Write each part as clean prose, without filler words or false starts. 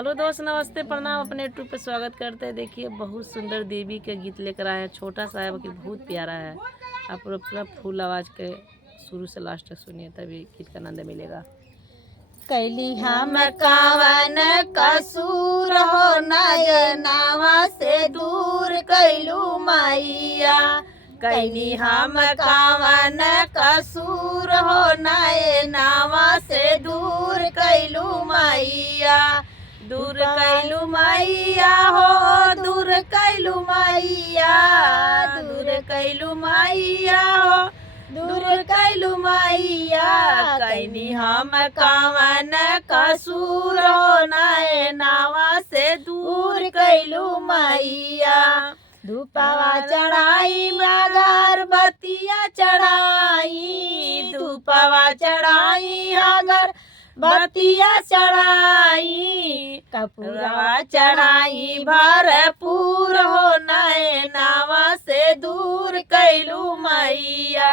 Hello दोस्त, नमस्ते, प्रणाम। अपने यूट्यूब पे स्वागत करते हैं। देखिए बहुत सुंदर देवी के गीत लेकर आए हैं। छोटा सा है लेकिन बहुत प्यारा है। आप लोग पूरा फुल आवाज़ के शुरू से लास्ट तक सुनिए, तभी गीत का आनंद मिलेगा। कैली हम कावन कसूर हो नयनावा से दूर कैलू मैया। कैली हम कावन कसूर हो नयनावा से दूर कैलू मैया। दूर कैलू मैया हो, दूर कैलू मैया, दूर कैलू मैया हो, दूर कैलू मैया। कैनी हम कावन कसूर हो नयनावा से दूर कैलू मैया। धूपवा चढ़ाई अगरबत्तियाँ चढ़ाई, धूपवा चढ़ाई अगर बत्तियाँ चढ़ाई, कपूरवा चढ़ाई भरपूर हो नयनावा से दूर कैलू मैया।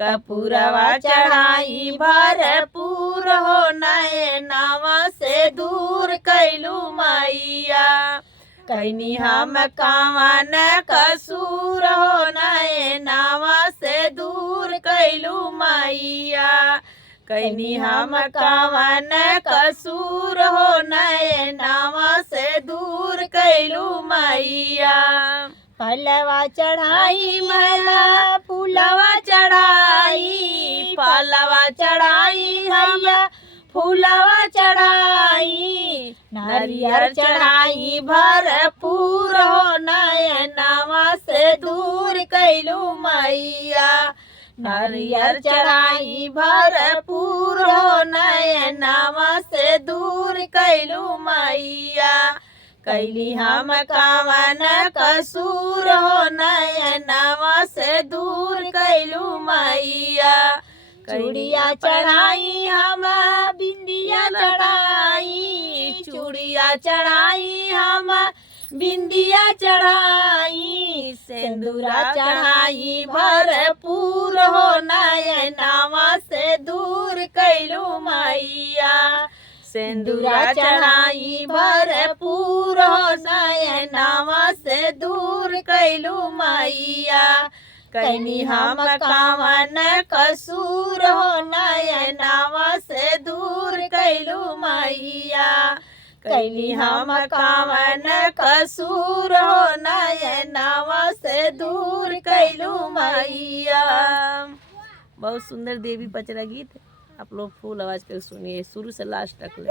कपूरवा चढ़ाई भरपूर हो नयनावा से दूर कैलू मैया। कैनी हम कावन कसूर हो नयनावा से दूर कैलू मैया। कैनी हम कावन कसूर हो नयनावा से दूर कैलू मैया। फलवा चढ़ाई मैया, फूलवा चढ़ाई, फलवा चढ़ाई हैया, फूलवा चढ़ाई, नारियल चढ़ाई भरपूर हो नयनावा से दूर कैलू मैया। नारियल चढ़ाई भरपूर हो नयनावा से दूर कैलू मैया। कैली हम कावन कसूर हो नयनावा से दूर कैलू मैया। चूड़िया चढ़ाई हम बिंदिया चढ़ाई, चूड़िया चढ़ाई हम बिंदिया चढ़ाई, सिंदूरा चढ़ाई भरपूर हो नयनावा से दूर कैलू मैया। सिंदूरा चढ़ाई भरपूर हो नयनावा से दूर कैलू मैया। कैनी हम कावन कसूर हो नयनावा से दूर कैलू मैया। कैली हम कावन कसूर हो नयनावा से दूर कैलू मैया। बहुत सुंदर देवी पचरा गीत। आप लोग फुल आवाज़ के सुनिए, शुरू से लास्ट तक ले।